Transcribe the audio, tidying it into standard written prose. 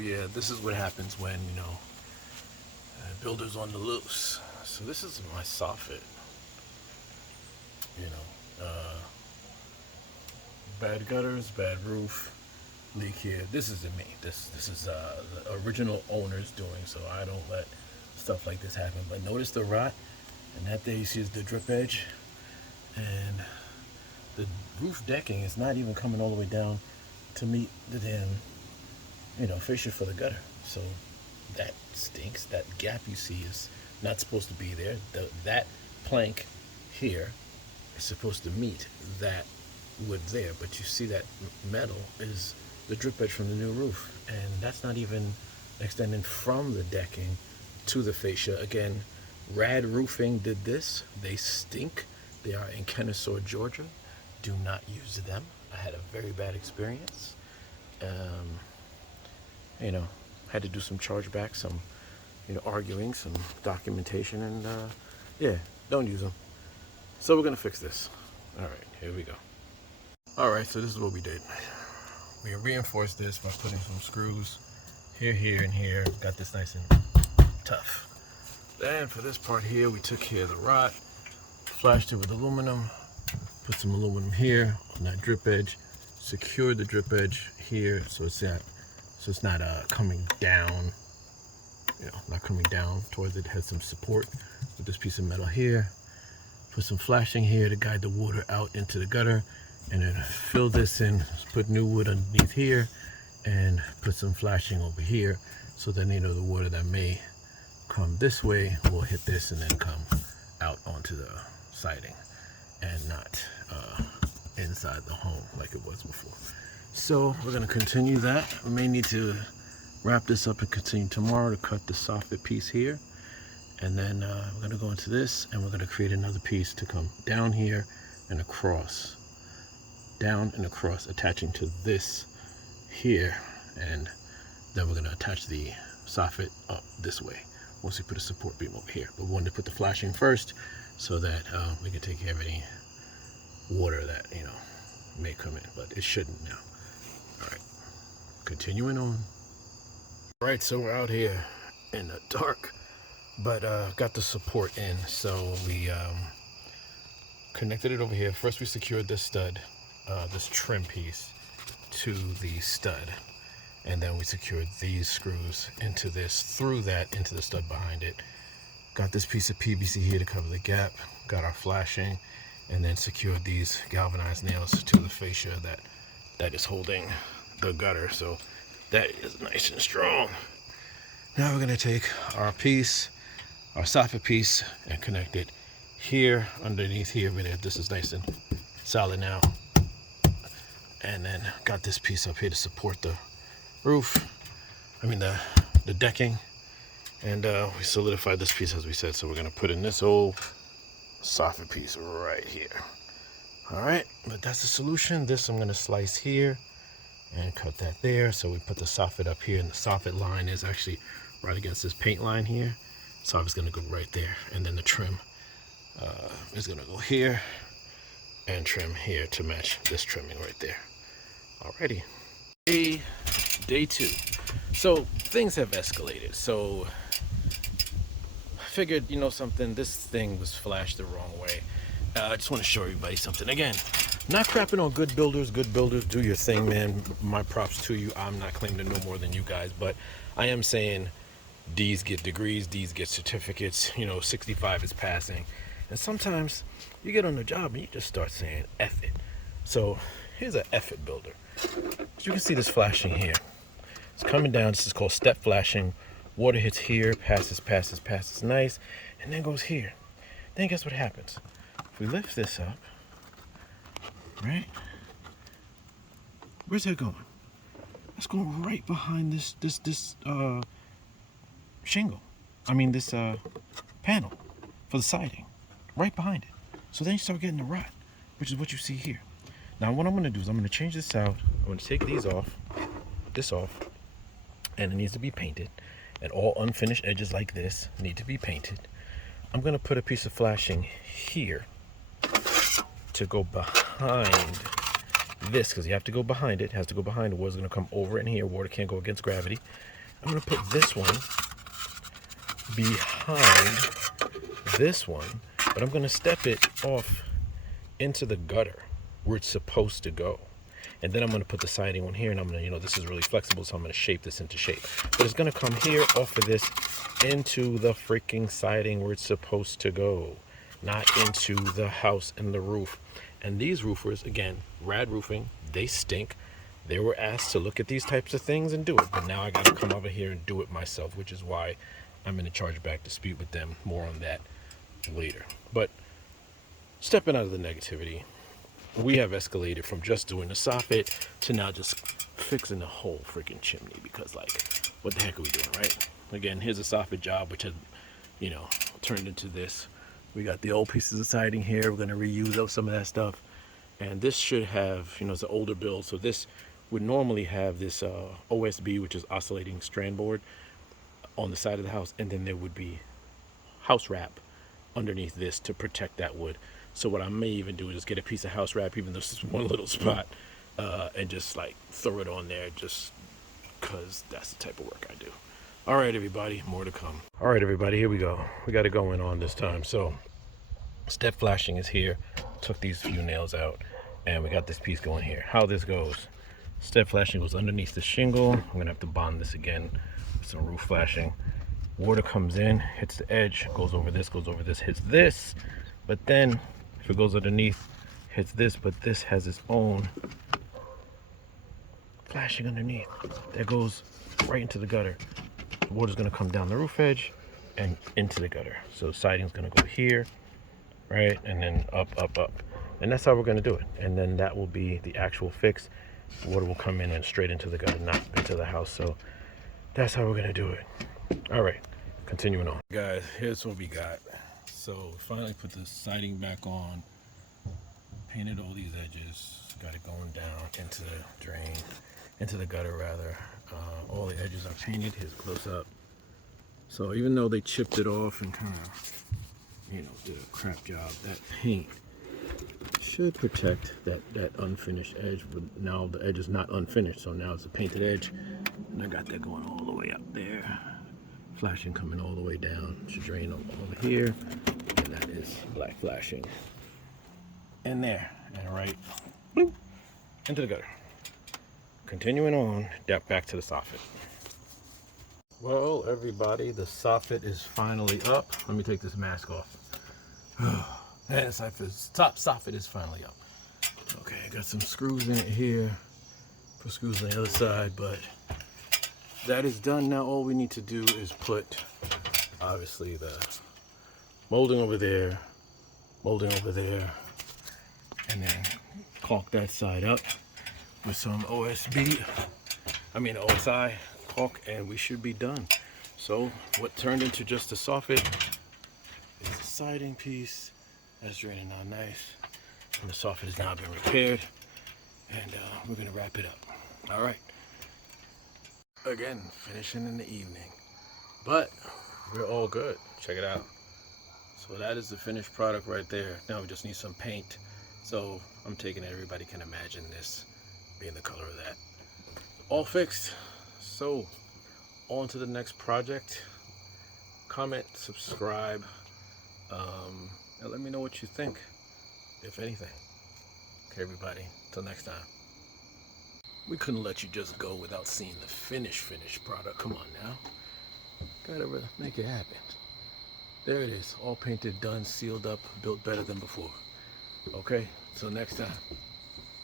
yeah, this is what happens when, builders on the loose. So this is my soffit. Bad gutters, bad roof, leak here. This isn't me. This is the original owner's doing, so I don't let stuff like this happen. But notice the rot, and that there you see is the drip edge, and the roof decking is not even coming all the way down to meet the damn, fissure for the gutter. So that stinks. That gap you see is not supposed to be there. That plank here is supposed to meet that wood there, but you see that metal is the drip edge from the new roof, and that's not even extending from the decking to the fascia. Again, Rad Roofing did this. They stink. They are in Kennesaw, Georgia. Do not use them. I had a very bad experience. Had to do some chargebacks, some arguing, some documentation, and yeah, don't use them. So we're gonna fix this. All right, here we go. All right, so this is what we did. We reinforced this by putting some screws here, here, and here. Got this nice and tough. Then for this part here, we took care of the rot, flashed it with aluminum, put some aluminum here on that drip edge, secured the drip edge here so it's not coming down, not coming down towards it. Has some support with this piece of metal here. Put some flashing here to guide the water out into the gutter, and then fill this in, put new wood underneath here, and put some flashing over here, so then the water that may come this way will hit this and then come out onto the siding and not inside the home like it was before. So we're going to continue that. We may need to wrap this up and continue tomorrow to cut the soffit piece here, and then we're going to go into this, and we're going to create another piece to come down here and across, down and across, attaching to this here, and then we're going to attach the soffit up this way once we put a support beam over here. But we wanted to put the flashing first so that we can take care of any water that may come in, but it shouldn't now. All right, continuing on. All right, so we're out here in the dark, but got the support in. So we connected it over here. First we secured this stud, this trim piece, to the stud, and then we secured these screws into this, through that into the stud behind it. Got this piece of PVC here to cover the gap, got our flashing, and then secured these galvanized nails to the fascia that is holding the gutter. So that is nice and strong. Now we're going to take our piece, our soffit piece, and connect it here underneath here. This is nice and solid now. And then got this piece up here to support the roof, the decking, and we solidified this piece as we said. So we're going to put in this old soffit piece right here. All right, but that's the solution. This I'm going to slice here and cut that there. So we put the soffit up here, and the soffit line is actually right against this paint line here. Soffit's going to go right there, and then the trim is going to go here and trim here to match this trimming right there. Alrighty, day two. So things have escalated. So I figured, something, this thing was flashed the wrong way. I just want to show everybody something. Again, not crapping on good builders. Good builders, do your thing, man. My props to you. I'm not claiming to know more than you guys, but I am saying D's get degrees, D's get certificates, 65 is passing. And sometimes you get on the job and you just start saying F it. So here's an F it builder. As you can see, this flashing here, it's coming down. This is called step flashing. Water hits here, passes, nice, and then goes here. Then guess what happens? If we lift this up, right? Where's that going? That's going right behind this shingle. This panel for the siding, right behind it. So then you start getting the rot, which is what you see here. Now what I'm going to do is I'm going to change this out. I'm going to take this off, and it needs to be painted. And all unfinished edges like this need to be painted. I'm going to put a piece of flashing here to go behind this, because you have to go behind it, has to go behind it. Water's going to come over in here. Water can't go against gravity. I'm going to put this one behind this one, but I'm going to step it off into the gutter where it's supposed to go. And then I'm going to put the siding on here, and I'm going to, you know, this is really flexible, so I'm going to shape this into shape. But it's going to come here off of this into the freaking siding where it's supposed to go, not into the house and the roof. And these roofers, again, Rad Roofing, they stink. They were asked to look at these types of things and do it, but now I got to come over here and do it myself, which is why I'm in a chargeback dispute with them. More on that later. But stepping out of the negativity, we have escalated from just doing the soffit to now just fixing the whole freaking chimney, because, like, what the heck are we doing, right? Again, here's a soffit job, which has, you know, turned into this. We got the old pieces of siding here. We're going to reuse some of that stuff. And this should have, you know, it's an older build, so this would normally have this OSB, which is oscillating strand board, on the side of the house, and then there would be house wrap underneath this to protect that wood. So what I may even do is just get a piece of house wrap, even though this is one little spot, and just like throw it on there, just because that's the type of work I do. All right, everybody, more to come. All right, everybody, here we go. We got it going on this time. So step flashing is here. Took these few nails out, and we got this piece going here. How this goes: step flashing goes underneath the shingle. I'm gonna have to bond this again with some roof flashing. Water comes in, hits the edge, goes over this, hits this, but then if it goes underneath, hits this, but this has its own flashing underneath that goes right into the gutter. The water's gonna come down the roof edge and into the gutter. So siding's gonna go here, right, and then up, up, up. And that's how we're gonna do it. And then that will be the actual fix. Water will come in and straight into the gutter, not into the house. So that's how we're gonna do it. All right, continuing on. Guys, here's what we got. So finally put the siding back on, painted all these edges, got it going down into the drain, into the gutter rather. All the edges are painted. Here's close up. So even though they chipped it off and kind of, you know, did a crap job, that paint should protect that unfinished edge. But now the edge is not unfinished, so now it's a painted edge, and I got that going all the way up there. Flashing coming all the way down. Should drain over here, and that is black flashing in there, and right bloop, into the gutter. Continuing on, back to the soffit. Well, everybody, the soffit is finally up. Let me take this mask off. And top soffit is finally up. Okay, I got some screws in it here. Put screws on the other side, but that is done. Now all we need to do is put, obviously, the molding over there, and then caulk that side up with some OSI caulk, and we should be done. So what turned into just a soffit is the siding piece that's draining out nice, and the soffit has now been repaired, and we're gonna wrap it up. All right. Again, finishing in the evening, but we're all good. Check it out. So that is the finished product right there. Now we just need some paint. So I'm taking it, everybody can imagine this being the color of that. All fixed. So on to the next project. Comment, subscribe, and let me know what you think, if anything. Okay, everybody, till next time. We couldn't let you just go without seeing the finished product. Come on now. Gotta make it happen. There it is, all painted, done, sealed up, built better than before. Okay, till next time.